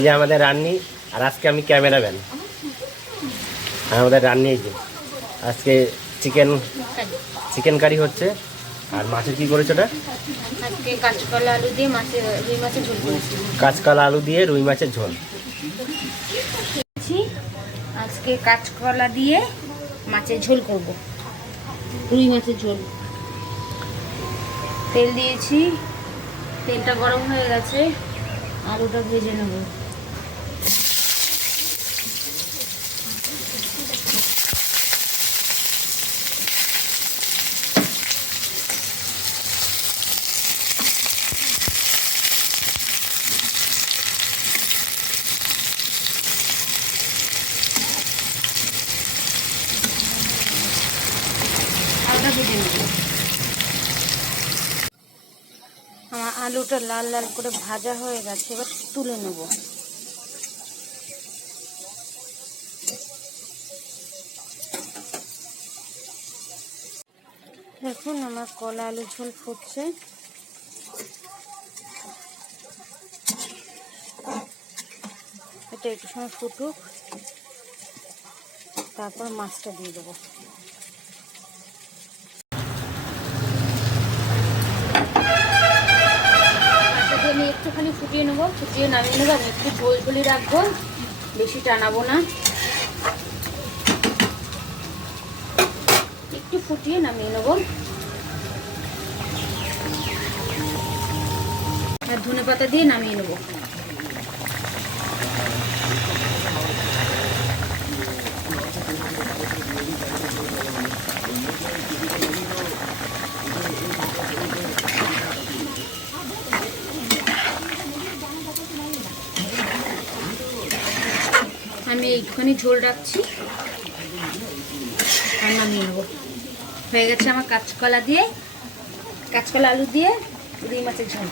এই যে আমাদের রান্নি, আর আজকে আমি ক্যামেরাম্যান। আমাদের রান্নি এই যে আজকে চিকেন কারি হচ্ছে। আর মাছের কি করেছো? ওটা আজকে কাঁচকলা আলু দিয়ে রুই মাছের ঝোল করেছি। কাঁচকলা আলু দিয়ে রুই মাছের ঝোল। আজকে কাঁচকলা দিয়ে মাছের ঝোল করব, রুই মাছের ঝোল। তেল দিয়েছি, তেলটা গরম হয়ে গেছে, আলুটা ভেজে নেব। আলুটা ভেজে নেব। আমার আলুটা লাল লাল করে ভাজা হয়ে গেছে, এবার তুলে নেব। দেখুন আমার কলা আলু ঝোল ফুটছে। এটা একটু সময় ফুটুক, তারপর মাছটা দিয়ে দেবো। আমি একটুখানি ফুটিয়ে নেবো, ফুটিয়ে নামিয়ে নেবো। আমি একটু ঝোল ঝোলই রাখবো, বেশি টানাবো না। একটু ফুটিয়ে নামিয়ে নেবো। আর ধনেপাতা দিয়ে নামিয়ে নেবো। আমি একটুখানি ঝোল রাখছি আর নামিয়ে নেবো। হয়ে গেছে আমার কাঁচকলা আলু দিয়ে রুই মাছের ঝোল।